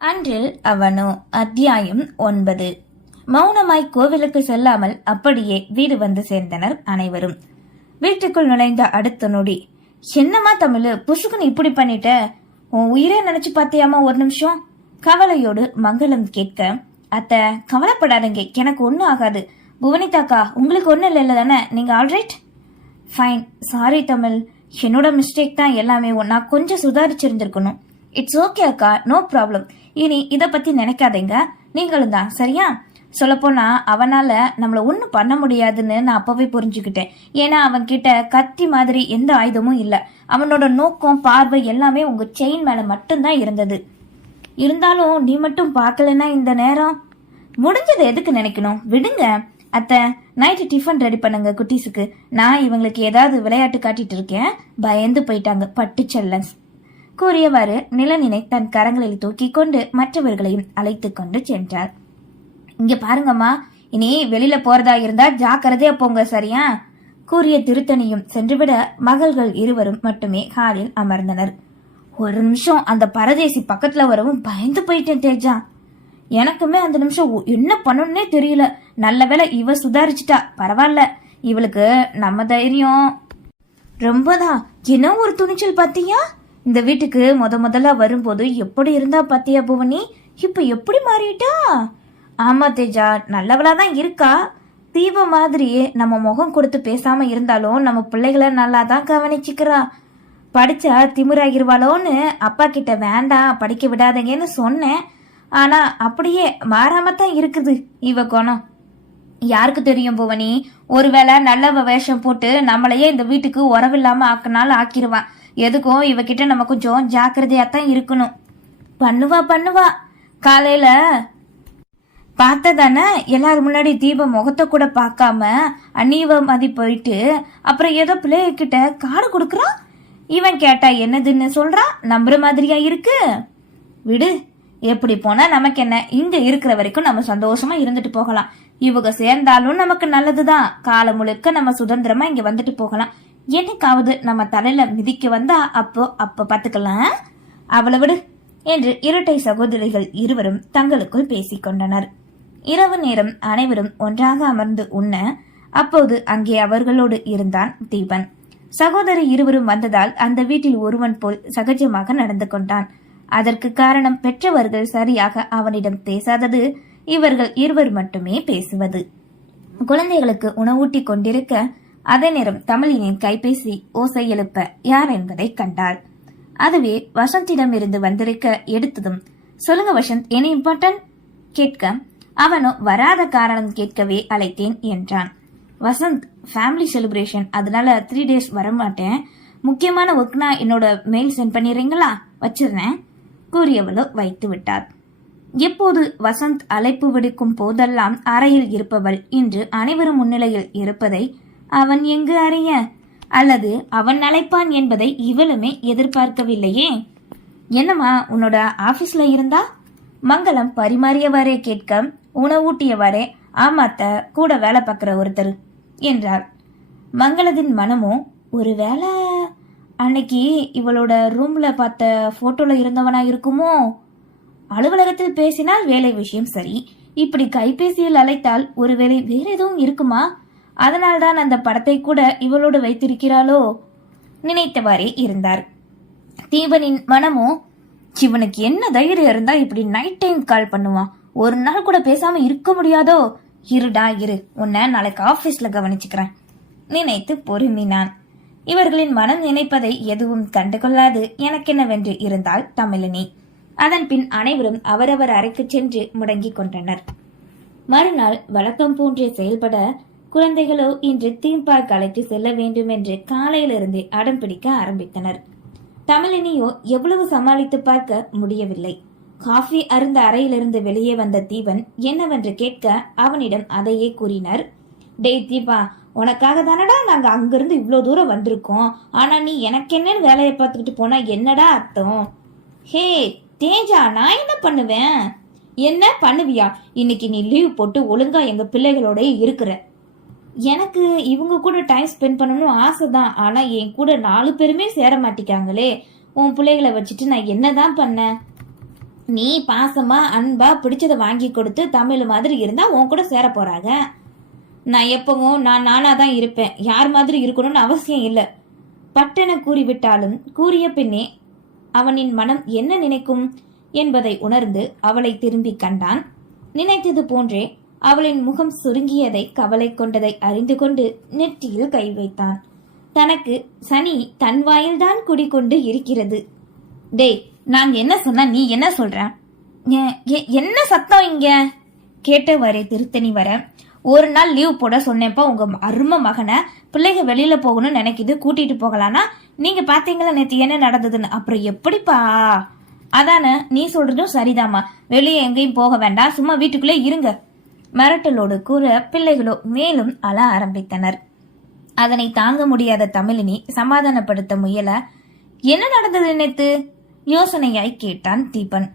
அன்றில் அவனோ அத்தியாயம் ஒன்பது. மௌனமாய் கோவிலுக்கு செல்லாமல் அப்படியே வீடு வந்து சேர்ந்தனர் அனைவரும். வீட்டுக்குள் நுழைந்த அடுத்த நொடி என்னம்மா தமிழ் புசுக்குன்னு இப்படி பண்ணிட்ட? உன் உயிரே நினைச்சு பார்த்தியாமா ஒரு நிமிஷம்? கவலையோடு மங்களம் கேட்க அத்தை கவலைப்படாதீங்க எனக்கு ஒன்றும் ஆகாது. புவனிதாக்கா உங்களுக்கு ஒன்றும் இல்லைல்ல தானே? நீங்கள் ஆல்ரைட் ஃபைன் சாரி தமிழ். என்னோட மிஸ்டேக் தான் எல்லாமே. நான் கொஞ்சம் சுதாரிச்சிருந்திருக்கணும். இட்ஸ் ஓகே அக்கா. நோ ப்ராப்ளம் இனி இதை பத்தி நினைக்காதீங்க. நீங்களும் தான். சரியா? சொல்லப்போனா அவனால நம்மள ஒன்றும் பண்ண முடியாதுன்னு நான் அப்பவே புரிஞ்சுக்கிட்டேன். ஏன்னா அவன் கிட்ட கத்தி மாதிரி எந்த ஆயுதமும் இல்லை. அவனோட நோக்கம் பார்வை எல்லாமே உங்க செயின் மேல மட்டும்தான் இருந்தது. இருந்தாலும் நீ மட்டும் பார்க்கலன்னா இந்த நேரம்? முடிஞ்சது எதுக்கு நினைக்கணும்? விடுங்க. அத்தை நைட்டு டிஃபன் ரெடி பண்ணுங்க குட்டீஸுக்கு. நான் இவங்களுக்கு ஏதாவது விளையாட்டு காட்டிட்டு இருக்கேன். பயந்து போயிட்டாங்க. பட்டு செல்லன்ஸ் கூறியவாறு நிலனினை தன் கரங்களில் தூக்கிக் கொண்டு மற்றவர்களையும் அழைத்து கொண்டு சென்றார். இங்க பாருங்கம்மா இனி வெளியில போறதா இருந்தா ஜாக்கிரதையா போங்க சரியா? கூறிய திருத்தணியும் சென்றுவிட மகள்கள் இருவரும் மட்டுமே ஹாலில் அமர்ந்தனர். ஒரு நிமிஷம் அந்த பரதேசி பக்கத்துல வரவும் பயந்து போயிட்டேன் தேஜா. எனக்குமே அந்த நிமிஷம் என்ன பண்ணணும்னே தெரியல. நல்ல வேளை இவ சுதாரிச்சிட்டா பரவாயில்ல. இவளுக்கு நம்ம தைரியம். ரொம்பதான் என்ன ஒரு துணிச்சல் பாத்தியா? இந்த வீட்டுக்கு முத முதல்ல வரும்போது எப்படி இருந்தா பாத்தியா புவனி? இப்ப எப்படி மாறிட்டா? ஆமா தேஜா நல்லவளா தான் இருக்கா. தீப மாதிரியே நம்ம முகம் கொடுத்து பேசாம இருந்தாலும் நம்ம பிள்ளைகளை நல்லா தான் கவனிச்சுக்கிறா. படிச்சா திமிராகிருவாளோன்னு அப்பா கிட்ட வேண்டாம் படிக்க விடாதீங்கன்னு சொன்னேன். ஆனா அப்படியே மாறாம தான் இருக்குது இவ குணம். யாருக்கு தெரியும் புவனி? ஒருவேளை நல்லவ வேஷம் போட்டு நம்மளையே இந்த வீட்டுக்கு உறவில்லாம ஆக்கினாலும் ஆக்கிருவான். எதுக்கும் இவகிட்ட நம்ம கொஞ்சம் ஜாக்கிரதையாக தான் இருக்கணும். பண்ணுவா பண்ணுவா. காலையில பார்த்ததானே எல்லாரும் முன்னாடி தீப முகத்தை கூட பார்க்காம அநீவ மதி போயிட்டு அப்புறம் ஏதோ பிள்ளைகிட்ட காடு கொடுக்குறான் இவன் கேட்டா என்னதுன்னு சொல்றான் நம்புற மாதிரியா இருக்கு? விடு. எப்படி போனா நமக்கு என்ன? இங்க இருக்கிற வரைக்கும் நம்ம சந்தோஷமா இருந்துட்டு போகலாம். இவங்க சேர்ந்தாலும் நமக்கு நல்லதுதான். காலம் முழுக்க நம்ம சுதந்திரமா இங்க வந்துட்டு போகலாம். என்னைக்காவது நம்ம தலையில மிதிக்க வந்தா அப்போ அப்ப பாத்துக்கலாம் அவளை விடு என்று இரட்டை சகோதரிகள் இருவரும் தங்களுக்குள் பேசிக்கொண்டனர் இரவு நேரம் அனைவரும் ஒன்றாக அமர்ந்து உண்ண அப்போது அங்கே அவர்களோடு இருந்தான் தீபன். சகோதரி இருவரும் வந்ததால் அந்த வீட்டில் ஒருவன் போல் சகஜமாக நடந்து கொண்டான். அதற்கு காரணம் பெற்றவர்கள் சரியாக அவனிடம் பேசாதது இவர்கள் இருவர் மட்டுமே பேசுவது. குழந்தைகளுக்கு உணவூட்டி கொண்டிருக்க அதே நேரம் தமிழினின் கைபேசி ஓசை எழுப்ப யார் என்பதை கண்டாள். அதுவே வசந்திடம் இருந்து வந்திருக்க எடுத்ததும் சொல்லுங்க வசந்த் என்ன இம்பார்ட்டன்ட் கேட்க அவனோ வராத காரணம் கேட்கவே அழைத்தேன் என்றான். வசந்த் ஃபேமிலி செலிப்ரேஷன் அதனால த்ரீ டேஸ் வரமாட்டேன். முக்கியமான ஒர்க்னா என்னோட மெயில் சென்ட் பண்ணிடுறீங்களா? வச்சிருந்தேன் கூறியவளோ வைத்து விட்டார் எப்போது வசந்த் அழைப்பு விடுக்கும் போதெல்லாம் அறையில் இருப்பவள் இன்று அனைவரும் முன்னிலையில் இருப்பதை அவன் எங்கு அறிய? அல்லது அவன் அழைப்பான் என்பதை இவளுமே எதிர்பார்க்கவில்லையே? என்னம்மா உன்னோட ஆபீஸ்ல இருந்தா? மங்களம் பரிமாறியவாறே கேட்க உணவூட்டியவாறே ஆமாத்த கூட வேலை பார்க்குற ஒருத்தர் என்றார் மங்களத்தின் ஒரு ஒருவேளை அன்னைக்கு இவளோட ரூம்ல பார்த்த போட்டோல இருந்தவனா இருக்குமோ? அலுவலகத்தில் பேசினால் வேலை விஷயம் சரி இப்படி கைபேசியில் அழைத்தால் ஒருவேளை வேற எதுவும் இருக்குமா? அதனால்தான் அந்த படத்தை கூட இவளோடு வைத்திருக்கிறாளோ? நினைத்தவாறே இருந்தார். தீபனின் மனமோ இவனுக்கு என்ன தைரியம் இருந்தா இப்படி நைட் டைம் கால் பண்ணுவான்? ஒரு நாள் கூட பேசாம இருக்க முடியாதோ? இருடா இரு. உன்னை நாளைக்கு ஆபீஸ்ல கவனிச்சுக்கிறேன். நினைத்து பொறுமினான். இவர்களின் மனம் நினைப்பதை எதுவும் கண்டுகொள்ளாது எனக்கென்னவென்று இருந்தால் தமிழினி. அதன் பின் அனைவரும் அவரவர் அறைக்கு சென்று முடங்கிக் கொண்டனர். மறுநாள் வழக்கம் போன்றே செயல்பட குழந்தைகளோ இன்று தீம் பார்க் அழைத்து செல்ல வேண்டும் என்று காலையிலிருந்தே அடம் பிடிக்க ஆரம்பித்தனர். தமிழினியோ எவ்வளவு சமாளித்து பார்க்க முடியவில்லை. காஃபி அருந்த அறையிலிருந்து வெளியே வந்த தீபன் என்னவென்று கேட்க அவனிடம் அதையே கூறினர். டேய் தீபா உனக்காக தானடா நாங்க அங்கிருந்து இவ்வளோ தூரம் வந்திருக்கோம். ஆனா நீ எனக்கு என்னன்னு வேலையை பார்த்துக்கிட்டு போனா என்னடா அர்த்தம்? ஹே தேஜா நான் என்ன பண்ணுவேன்? என்ன பண்ணுவியா? இன்னைக்கு நீ லீவ் போட்டு ஒழுங்கா எங்க பிள்ளைகளோடய இருக்கிற. எனக்கு இவங்க கூட டைம் ஸ்பெண்ட் பண்ணணும்னு ஆசை தான் ஆனா என் கூட நாலு பேருமே சேர மாட்டிக்காங்களே. உன் பிள்ளைகளை வச்சுட்டு நான் என்னதான் பண்ணேன்? நீ பாசமா அன்பா பிடிச்சத வாங்கி கொடுத்து தமிழ் மாதிரி இருந்தா உன் கூட சேர போறாங்க நான் எப்பவும் நான் நானா தான் இருப்பேன். யார் மாதிரி இருக்கணும்னு அவசியம் இல்லை. பட்டென கூறிவிட்டாலும் கூறிய பின்னே அவனின் மனம் என்ன நினைக்கும் என்பதை உணர்ந்து அவளை திரும்பி கண்டான். நினைத்தது போன்றே அவளின் முகம் சுருங்கியதை கவலை கொண்டதை அறிந்து கொண்டு நெற்றியில் கை வைத்தான். தனக்கு சனி தன் வாயில்தான் குடிக்கொண்டு இருக்கிறது. டேய் நாங்க என்ன சொன்னா? நீ என்ன சொல்ற? என்ன சத்தம் இங்க? கேட்டவாறே திருத்தணி வர ஒரு நாள் லீவ் போட சொன்னப்ப உங்க அருமை மகனை பிள்ளைங்க வெளியில போகணும்னு நினைக்குது கூட்டிட்டு போகலானா? நீங்க பாத்தீங்களா நேத்து என்ன நடந்ததுன்னு? அப்புறம் எப்படிப்பா? அதானே நீ சொல்றதும் சரிதாம்மா. வெளியே எங்கேயும் போக வேண்டாம். சும்மா வீட்டுக்குள்ளே இருங்க. மிரட்டலோடு கூற பிள்ளைகளோ மேலும் அழ ஆரம்பித்தனர். அதனை தாங்க முடியாத தமிழினி சமாதானப்படுத்த முயல என்ன நடந்தது நினைத்து? யோசனையாய் கேட்டான் தீபன்.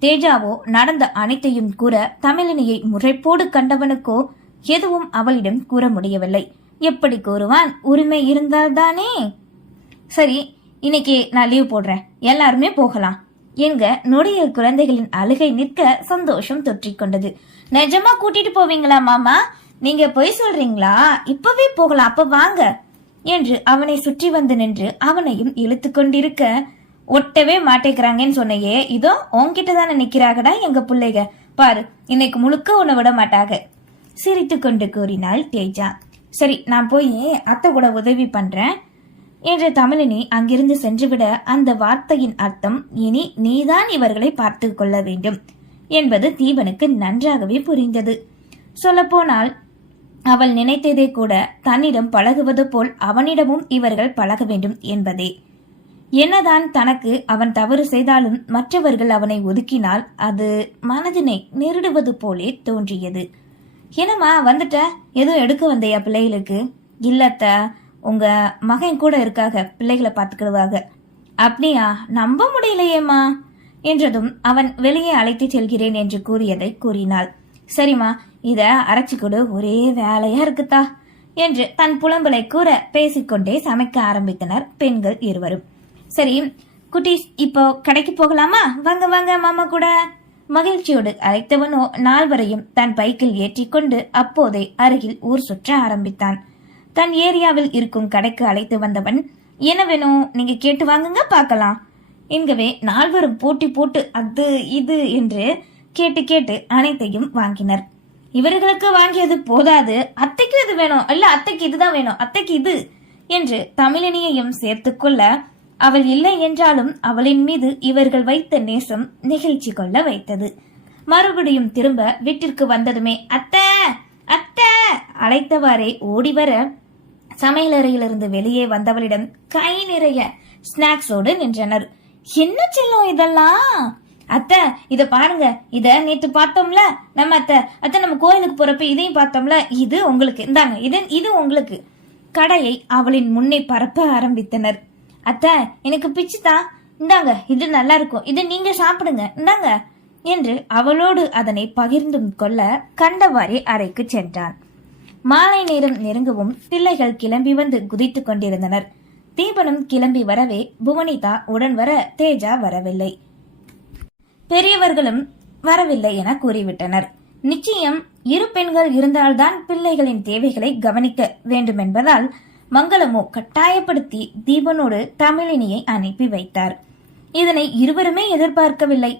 தேஜாவோ நடந்த அனைத்தையும் கூற தமிழினியை முறைப்போடு கண்டவனுக்கோ எதுவும் அவளிடம் கூற முடியவில்லை. எப்படி கூறுவான்? உரிமை இருந்தால்தானே சரி இன்னைக்கு நான் லீவ் போடுறேன். எல்லாருமே போகலாம். எங்க நொடியில் குழந்தைகளின் அழுகை நிற்க சந்தோஷம் தொற்றிக்கொண்டது. நிஜமா கூட்டிட்டு போவீங்களா மாமா? நீங்க பொய் சொல்றீங்களா? இப்பவே போகலாம் அப்ப வாங்க. என்று அவனை சுற்றி வந்து நின்று அவனையும் இழுத்து கொண்டிருக்க ஒட்டவே மாட்டேங்கிறாங்கன்னு சொன்னையே இதோ உன்கிட்ட தானே நிக்கிறாகடா எங்க பிள்ளைக? பாரு இன்னைக்கு முழுக்க உன்னை விட மாட்டாங்க சிரித்து கொண்டு கூறினாள் தேஜா. சரி நான் போய் அத்தை கூட உதவி பண்றேன். என்று தமிழினி அங்கிருந்து சென்றுவிட அந்த வார்த்தையின் அர்த்தம் இனி நீதான் இவர்களை பார்த்து கொள்ள வேண்டும் என்பது தீபனுக்கு நன்றாகவே புரிந்தது. சொல்லப்போனால் அவள் நினைத்ததே கூட தன்னிடம் பழகுவது போல் அவனிடமும் இவர்கள் பழக வேண்டும் என்பதே. என்னதான் தனக்கு அவன் தவறு செய்தாலும் மற்றவர்கள் அவனை ஒதுக்கினால் அது மனதினை நெருடுவது போலே தோன்றியது. என்னம்மா வந்துட்ட? எதுவும் எடுக்க வந்தையா பிள்ளைகளுக்கு? இல்லத்த உங்க மகன் கூட இருக்காக பிள்ளைகளை பார்த்துக்கிடுவாங்க அப்படியா? நம்ப முடியலையேம்மா என்றதும் அவன் வெளியே அழைத்து செல்கிறேன் என்று கூறியதை கூறினாள். சரிம்மா இத அரைச்சு கொடு ஒரே வேலையா இருக்குதா? என்று தன் புலம்பலை கூற பேசிக்கொண்டே சமைக்க ஆரம்பித்தனர் பெண்கள் இருவரும். சரி குட்டீஸ் இப்போ கடைக்கு போகலாமா? வாங்க வாங்க மாமா கூட. மகிழ்ச்சியோடு அழைத்தவனோ நால்வரையும் தன் பைக்கில் ஏற்றிக்கொண்டு அப்போதே அருகில் ஊர் சுற்ற ஆரம்பித்தான். தன் ஏரியாவில் இருக்கும் கடைக்கு அழைத்து வந்தவன் என்ன வேணும் நீங்க கேட்டு வாங்குங்க பார்க்கலாம். என்கவே நால்வரும் போட்டி போட்டு அது இது என்று கேட்டு கேட்டு அனைத்தையும் வாங்கினர். இவர்களுக்கு வாங்கியது போதாது. அத்தைக்கு இது வேணும். இல்ல அத்தைக்கு இதுதான் வேணும். அத்தைக்கு இது என்று தமிழினியையும் சேர்த்துக்கொள்ள அவள் இல்லை என்றாலும் அவளின் மீது இவர்கள் வைத்த நேசம் நெகிழ்ச்சி கொள்ள வைத்தது. மறுபடியும் திரும்ப வீட்டிற்கு வந்ததுமே அத்தை அத்தை! அழைத்தவாறே ஓடி வர சமையலறையிலிருந்து வெளியே வந்தவளிடம் கை நிறைய ஸ்நாக்ஸோடு நின்றனர். என்ன செல்லும் இதெல்லாம்? அத்தை இத பாருங்க. இத நேத்து பார்த்தோம்ல. நம்ம அத்தை அத்தை நம்ம கோயிலுக்கு போறப்ப இதையும் பார்த்தோம்ல. இது உங்களுக்கு. இந்தாங்க. இது இது உங்களுக்கு. கடையை அவளின் முன்னே பரப்ப ஆரம்பித்தனர். அத்தை எனக்கு பிச்சுதா. இந்தாங்க. இது நல்லா இருக்கும். இது நீங்க சாப்பிடுங்க. இந்தாங்க. என்று அவளோடு அதனை பகிர்ந்தும் கொள்ள கண்டவாறே அறைக்கு சென்றான். மாலை நேரம் நெருங்கவும் பிள்ளைகள் கிளம்பி வந்து குதித்துக் கொண்டிருந்தனர். தீபனும் கிளம்பி வரவே புவனிதா உடன் வர தேஜா வரவில்லை. பெரியவர்களும் வரவில்லை என கூறிவிட்டனர். நிச்சயம் இரு பெண்கள் இருந்தால்தான் பிள்ளைகளின் தேவைகளை கவனிக்க வேண்டுமென்பதால் மங்களமோ கட்டாயப்படுத்தி தீபனோடு தமிழினியை அனுப்பி வைத்தார். இதனை இருவருமே எதிர்பார்க்கவில்லை.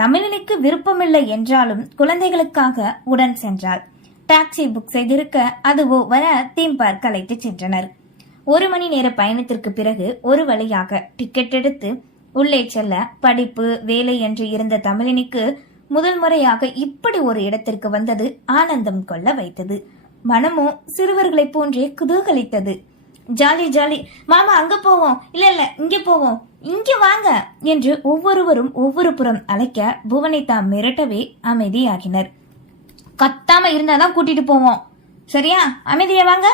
தமிழினிக்கு விருப்பமில்லை என்றாலும் குழந்தைகளுக்காக உடன் சென்றாள். டாக்ஸி புக் செய்திருக்க அதுவோ வர தீம் பார்க் அழைத்து சென்றனர். ஒரு மணி நேர பயணத்திற்கு பிறகு ஒரு வழியாக டிக்கெட் எடுத்து உள்ளே செல்ல படிப்பு வேலை என்று இருந்த தமிழினிக்கு முதல் முறையாக இப்படி ஒரு இடத்திற்கு வந்தது ஆனந்தம் கொள்ள வைத்தது. மனமோ சிறுவர்களைப் போன்றே குதூகலித்தது. Jolly jolly. மாமா அங்க போவோம். இல்ல இல்ல இங்க போவோம். இங்கே வாங்க என்று ஒவ்வொருவரும் ஒவ்வொரு புறம் அழைக்க புவனிதா மிரட்டவே அமைதியாகினர். கத்தாம இருந்தாதான் கூட்டிட்டு போவோம். சரியா? அமைதியா வாங்க.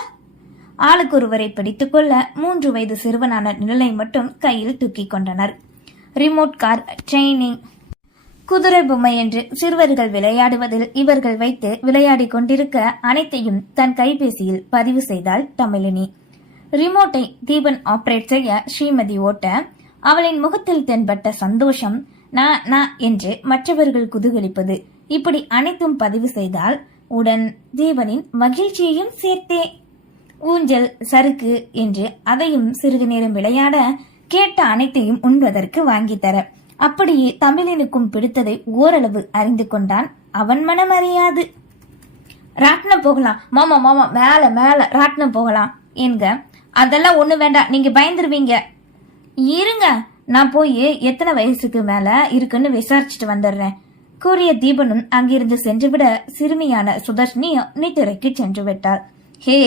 ஆளுக்கு ஒருவரை பிடித்துக்கொள்ள மூன்று வயது சிறுவனான நிழலை மட்டும் கையில் தூக்கிக் கொண்டனர். ரிமோட் கார் ட்ரெயினிங் குதிரை பொம்மை என்று சிறுவர்கள் விளையாடுவதில் இவர்கள் வைத்து விளையாடி கொண்டிருக்க அனைத்தையும் தன் கைபேசியில் பதிவு செய்தாள் தமிழினி. ரிமோட்டை தீபன் ஆபரேட் செய்ய ஸ்ரீமதி ஓட்ட அவளின் முகத்தில் தென்பட்ட சந்தோஷம் நான் நான் என்று மற்றவர்கள் குதூகலிப்பது. இப்படி அனைத்தும் பதிவு செய்தால் உடன் தேவனின் மகிழ்ச்சியையும் சேர்த்தே. ஊஞ்சல் சறுக்கு என்று அதையும் சிறிது நேரம் விளையாட கேட்ட அனைத்தையும் உண்பதற்கு வாங்கி தர. அப்படியே தமிழனுக்கும் பிடித்ததை ஓரளவு அறிந்து கொண்டான் அவன் மனம் அறியாது. ராட்னம் போகலாம். மாமா மாமா மேல மேல ராட்னம் போகலாம் என்க. அதெல்லாம் ஒண்ணு வேண்டாம். நீங்க பயந்துருவீங்க. இருங்க நான் போய் எத்தனை வயசுக்கு மேல இருக்குன்னு விசாரிச்சுட்டு வந்துடுறேன். கூறிய தீபனும் அங்கிருந்து சென்றுவிட சிறுமியான சுதர்ஷினி நித்திரைக்கு சென்று விட்டாள். ஹே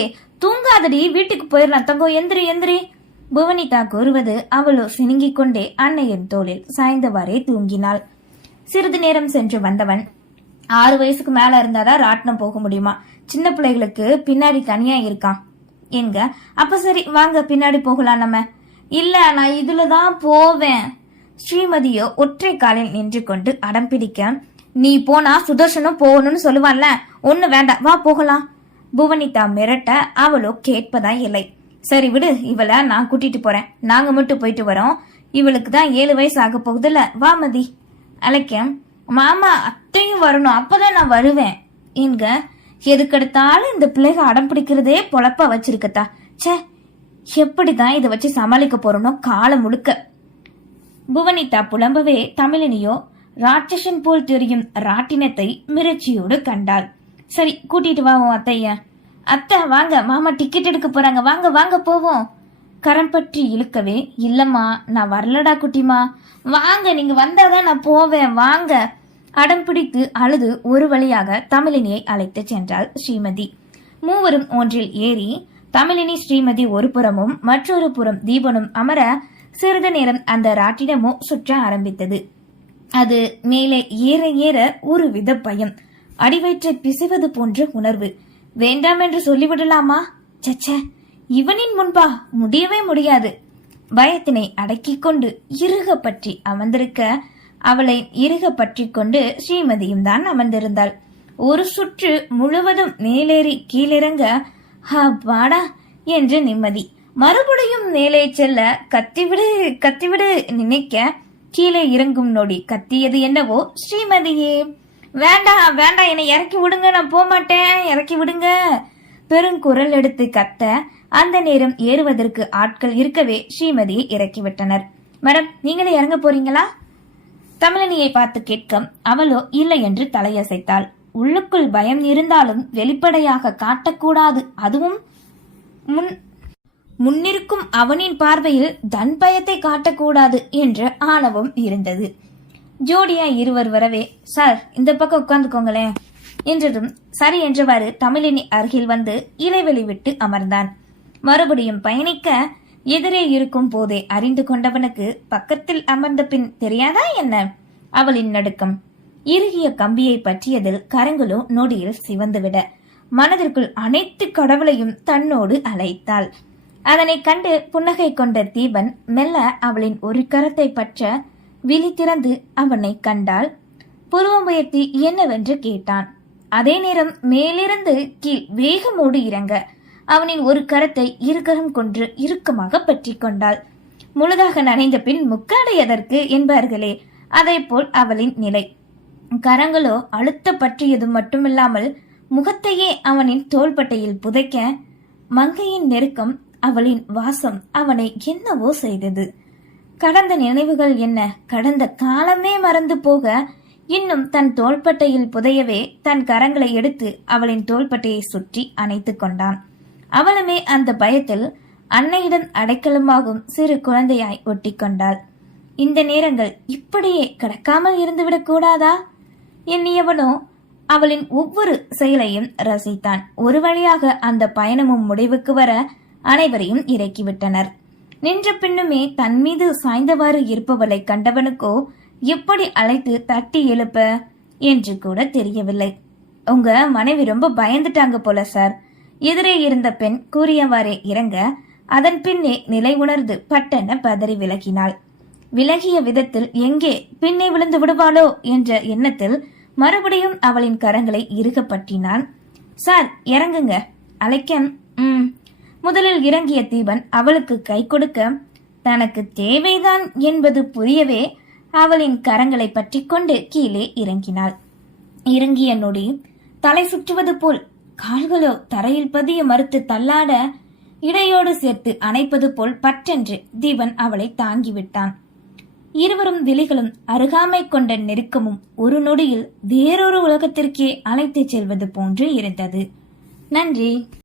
தூங்காதடி வீட்டுக்கு போயிடலாம் தங்கோ எந்திரி எந்திரி. புவனிதா கூறுவது அவளோ சினுங்கிக் கொண்டே அன்னையின் தோளில் சாய்ந்தவாறே தூங்கினாள். சிறிது நேரம் சென்று வந்தவன் ஆறு வயசுக்கு மேல இருந்தாதான் ராட்டினம் போக முடியுமா? சின்ன பிள்ளைகளுக்கு பின்னாடி தனியா இருக்கான் என்க அப்ப சரி வாங்க பின்னாடி போகலாம் நம்ம. இல்ல நான் இதுல தான் போவேன். ஸ்ரீமதியோ ஒற்றை காலில் நின்று கொண்டு அடம் பிடிக்க நீ போனா சுதர்ஷனும் போகணும்னு சொல்லுவான்ல ஒண்ணு வேண்டாம் வா போகலாம். புவனிதா மிரட்ட அவளோ கேட்பதா இல்லை. சரி விடு இவளை நான் கூட்டிட்டு போறேன். நாங்க மட்டும் போயிட்டு வரோம். இவளுக்கு தான் ஏழு வயசு ஆக போகுதுல்ல வா மதி. அழைக்க மாமா அத்தையும் வரணும் அப்பதான் நான் வருவேன். என்க எதுக்கெடுத்தாலும் இந்த பிள்ளைக அடம் பிடிக்கிறதே பொழப்பா வச்சிருக்கத்தா. எப்படி எப்படிதான் இதை வச்சு சமாளிக்க போறோனோ காலம் முழுக்க. புவனிதா புலம்பவே தமிழினியோ ராட்சசன் போல் தெரியும் ராட்டினத்தை மிரட்சியோடு கண்டாள். சரி கூட்டிட்டு வாவோம் அத்தைய. அத்தை வாங்க மாமா டிக்கெட் எடுக்க போறாங்க. வாங்க வாங்க போவோம். கரம் பற்றி இழுக்கவே இல்லம்மா நான் வரலடா குட்டிமா. வாங்க நீங்க வந்தாதான் நான் போவேன். வாங்க. அடம் பிடித்து அழுது ஒரு வழியாக தமிழினியை அழைத்து சென்றாள் ஸ்ரீமதி. மூவரும் ஒன்றில் ஏறி தமிழினி ஸ்ரீமதி ஒரு புறமும் மற்றொரு புறம் தீபனும் அமர சிறிது நேரம் அந்த ராட்டினமோ சுற்ற ஆரம்பித்தது. அது மேலே ஏற ஏற ஒரு வித பயம் அடிவயிற்றை பிசைவது போன்ற உணர்வு. வேண்டாம் என்று சொல்லிவிடலாமா? சச்ச இவனின் முன்பா முடியவே முடியாது. பயத்தினை அடக்கிக் கொண்டு இறுக பற்றி அமர்ந்திருக்க அவளை இறுக பற்றி கொண்டு ஸ்ரீமதியும் தான் அமர்ந்திருந்தாள். ஒரு சுற்று முழுவதும் மேலேறி கீழிறங்க அப்பாடா என்று நிம்மதி. மறுபடியும் மேலே செல்ல கத்திவிடு கத்திவிடு நினைக்க. கீழே இறங்கும் நொடி கத்தியது என்னவோ? ஸ்ரீமதியே. வேண்டாம் வேண்டாம் என்னை இறக்கி விடுங்க நான் போக மாட்டேன் இறக்கி விடுங்க. பெருங்குரல் எடுத்து கத்த அந்த நேரம் ஏறுவதற்கு ஆட்கள் இருக்கவே ஸ்ரீமதியை இறக்கிவிட்டனர் மேடம் நீங்களே இறங்க போறீங்களா? தமிழினியை பார்த்து கேட்க அவளோ இல்லை என்று தலையசைத்தாள். உள்ளுக்குள் பயம் இருந்தாலும் வெளிப்படையாக காட்டக்கூடாது. அதுவும் முன் முன்னிருக்கும் அவனின் பார்வையில் தன் பயத்தை காட்டக்கூடாது என்ற ஆணவம் இருந்தது. ஜோடியா இருவர் வரவே சார் இந்த பக்கம் உட்கார்ந்துக்கோங்களேன் என்றதும் சரி என்றவாறு தமிழினி அருகில் வந்து இடைவெளி விட்டு அமர்ந்தான். மறுபடியும் பயணிக்க எதிரே இருக்கும் போதே அறிந்து கொண்டவனுக்கு பக்கத்தில் அமர்ந்த பின் தெரியாதா என்ன? அவளின் நடுக்கம். இறுகிய கம்பியை பற்றியதில் கரங்களும் நொடியில் சிவந்துவிட. மனதிற்குள் அனைத்து கடவுளையும் தன்னோடு அழைத்தாள். அதனை கண்டு புன்னகை கொண்ட தீபன் மெல்ல அவளின் ஒரு கரத்தை பற்ற விழி திறந்து அவனை கண்டாள். புருவமுயர்த்தி என்னவென்று கேட்டான். அதே நேரம் மேலிருந்து கீழ் வேகமோடு இறங்க அவனின் ஒரு கரத்தை இருகரம் கொன்று இறுக்கமாக பற்றி கொண்டாள். முழுதாக நனைந்த பின் முக்காடை எதற்கு என்பார்களே போல் அவளின் நிலை. கரங்களோ அழுத்த பற்றியது மட்டுமில்லாமல் முகத்தையே அவனின் தோள்பட்டையில் புதைக்க மங்கையின் நெருக்கம் அவளின் வாசம் அவனை என்னவோ செய்தது. கடந்த நினைவுகள் என்ன? கடந்த காலமே மறந்து போக இன்னும் தன் தோள்பட்டையில் புதையவே தன் கரங்களை எடுத்து அவளின் தோள்பட்டையை சுற்றி அணைத்துக் கொண்டான். அவளுமே அந்த பயத்தில் அன்னையிடம் அடைக்கலமாகும் சிறு குழந்தையாய் ஒட்டி கொண்டாள். இந்த நேரங்கள் இப்படியே கடக்காமல் இருந்துவிடக் கூடாதா? எண்ணியவனோ அவளின் ஒவ்வொரு செயலையும் ரசித்தான். ஒரு வழியாக அந்த பயணமும் முடிவுக்கு வர அனைவரையும் இறக்கிவிட்டனர். நின்ற பின்னுமே தன் மீது சாய்ந்தவாறு இருப்பவளை கண்டவனுக்கோ எப்படி அழைத்து தட்டி எழுப்ப என்று கூட தெரியவில்லை. உங்க மனைவி ரொம்ப பயந்துட்டாங்க போல சார். எதிரே இருந்த பெண் கூறியவாறே இறங்க அதன் பின்னே நிலை உணர்ந்து பட்டென பதறி விலகினாள். விலகிய விதத்தில் எங்கே பின்னே விழுந்து விடுவாளோ என்ற எண்ணத்தில் மறுபடியும் அவளின் கரங்களை இறுக பற்றினான். சார் இறங்குங்க. அழைக்கன். ம். முதலில் இறங்கிய தீபன் அவளுக்கு கை கொடுக்க தனக்கு தேவைதான் என்பது புரியவே அவளின் கரங்களை பற்றி கொண்டு கீழே இறங்கினாள். இறங்கிய நொடி தலை சுற்றுவது போல் கால்களோ தரையில் பதிய மறுத்து தள்ளாட இடையோடு சேர்த்து அணைப்பது போல் பற்றென்று தீபன் அவளை தாங்கிவிட்டான். இருவரும் விழிகளும் அருகாமை கொண்ட நெருக்கமும் ஒரு நொடியில் வேறொரு உலகத்திற்கே அழைத்துச் செல்வது போன்று இருந்தது. நன்றி.